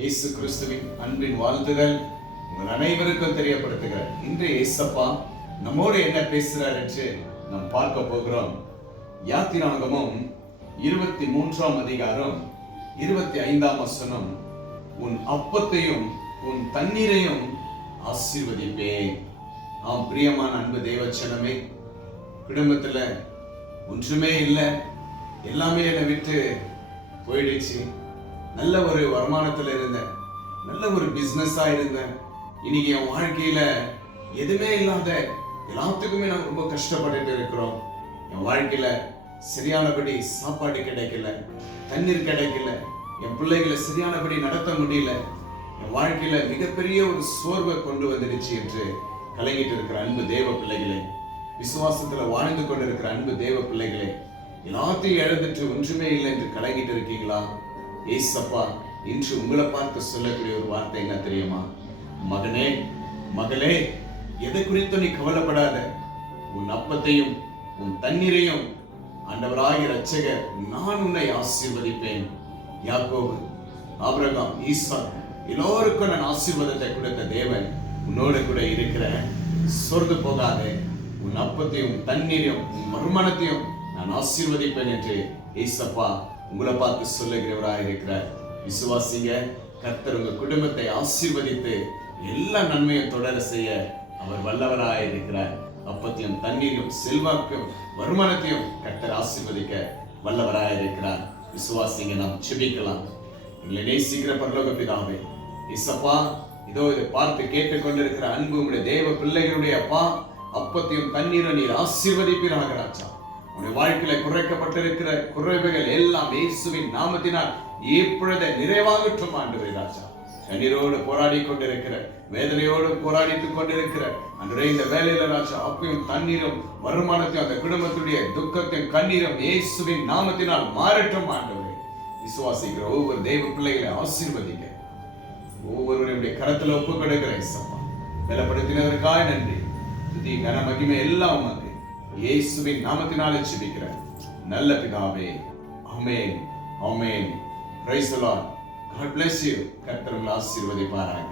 இயேசு கிறிஸ்துவின் அன்பின் வாழ்த்துகள் உங்கள் அனைவருக்கும் தெரியப்படுத்துகிறார். இன்றைய இயேசப்பா நம்மோடு என்ன பேசுகிறார் என்று நாம் பார்க்க போகிறோம். யாத்திராகமம் 23ஆம் அதிகாரம் 25ஆம் வசனம், உன் அப்பத்தையும் உன் தண்ணீரையும் ஆசீர்வதிப்பேன். ஆம் பிரியமான அன்பு தேவச்சனமே, குடும்பத்துல ஒன்றுமே இல்லை, எல்லாமே என்னை விட்டு போயிடுச்சு. நல்ல ஒரு வருமானத்துல இருந்தேன், நல்ல ஒரு பிசினஸா இருந்தேன். இன்னைக்கு என் வாழ்க்கையில எதுவுமே இல்லாத, எல்லாத்துக்குமே நாங்கள் ரொம்ப கஷ்டப்பட்டுட்டு இருக்கிறோம். என் வாழ்க்கையில சரியானபடி சாப்பாடு கிடைக்கல, தண்ணீர் கிடைக்கல, என் பிள்ளைகளை சரியானபடி நடத்த முடியல, என் வாழ்க்கையில மிகப்பெரிய ஒரு சோர்வை கொண்டு வந்துடுச்சு என்று கலங்கிட்டு இருக்கிற அன்பு தேவ பிள்ளைகளே, விசுவாசத்துல வாழ்ந்து கொண்டிருக்கிற அன்பு தேவ பிள்ளைகளே, எல்லாத்தையும் இழந்துட்டு ஒன்றுமே இல்லை என்று கலங்கிட்டு இருக்கீங்களா? ஏசப்பா இன்று உங்களை பார்த்து சொல்லக்கூடிய ஒரு வார்த்தை என்ன தெரியுமா? மகனே, மகளே, எதை குறித்து நீ கவலைப்படாத. உன் அப்பத்தையும் உன் தண்ணீரையும் ஆண்டவராகிய இரட்சகர் நான் உன்னை ஆசீர்வதிப்பேன். யாக்கோபு, ஆபிரகாம், ஈசாக் எல்லோருக்கும் நான் ஆசீர்வாதத்தை கொடுத்த தேவன் உன்னோடு கூட இருக்கிற. சொர்ந்து போகாதே. உன் அப்பத்தையும் தண்ணீரையும் உன் வருமானத்தையும் நான் ஆசீர்வதிப்பேன் என்று ஏசப்பா உங்களை பார்த்து சொல்லுகிறவராக இருக்கிறார். விசுவாசிங்க, கர்த்தர் உங்க குடும்பத்தை ஆசீர்வதித்து எல்லா நன்மையும் தொடர செய்ய அவர் வல்லவராக இருக்கிறார். அப்பத்தையும் தண்ணீரையும் செல்வாக்கும் வருமானத்தையும் கர்த்தர் ஆசீர்வதிக்க வல்லவராக இருக்கிறார். விசுவாசிங்க, நாம் செபிக்கலாம். எங்களை நேசிக்கிற பரலோக பிதாவே, இசப்பா, இதோ இதை பார்த்து கேட்டுக்கொண்டிருக்கிற அன்பு உங்களுடைய தேவ பிள்ளைகளுடைய அப்பா, அப்பத்தையும் தண்ணீரும் நீர் ஆசீர்வதிப்பீராக ராஜா. உன்னுடைய வாழ்க்கையில குறைக்கப்பட்டிருக்கிற குறைவுகள் எல்லாம் இயேசுவின் நாமத்தினால் இப்பொழுது நிறைவாகட்டும் ஆண்டவரே ராஜா. கண்ணீரோடு போராடி கொண்டிருக்கிற, வேதனையோடு போராடித்துக் கொண்டிருக்கிற அன்றைய இந்த வேலையில ராஜா, அப்பையும் தண்ணீரும் வருமானத்தையும் அந்த குடும்பத்துடைய துக்கத்தையும் கண்ணீரும் இயேசுவின் நாமத்தினால் மாறட்டும் ஆண்டவரே. விசுவாசிக்கிற ஒவ்வொரு தெய்வ பிள்ளைகளை ஆசீர்வதிக்க ஒவ்வொருவருடைய கரத்துல ஒப்பு கொடுக்கிற இயேசப்பா, பலப்படுத்தினதற்காக நன்றி. துதி கன மகிமை எல்லாம் உமக்கு இயேசுவின் நாமத்தினாலே ஜெபிக்கிறேன் நல்ல பிதாவே. ஆமென், ஆமென். Praise the Lord. God bless you. கர்த்தர் உங்களை ஆசீர்வதிப்பாராக.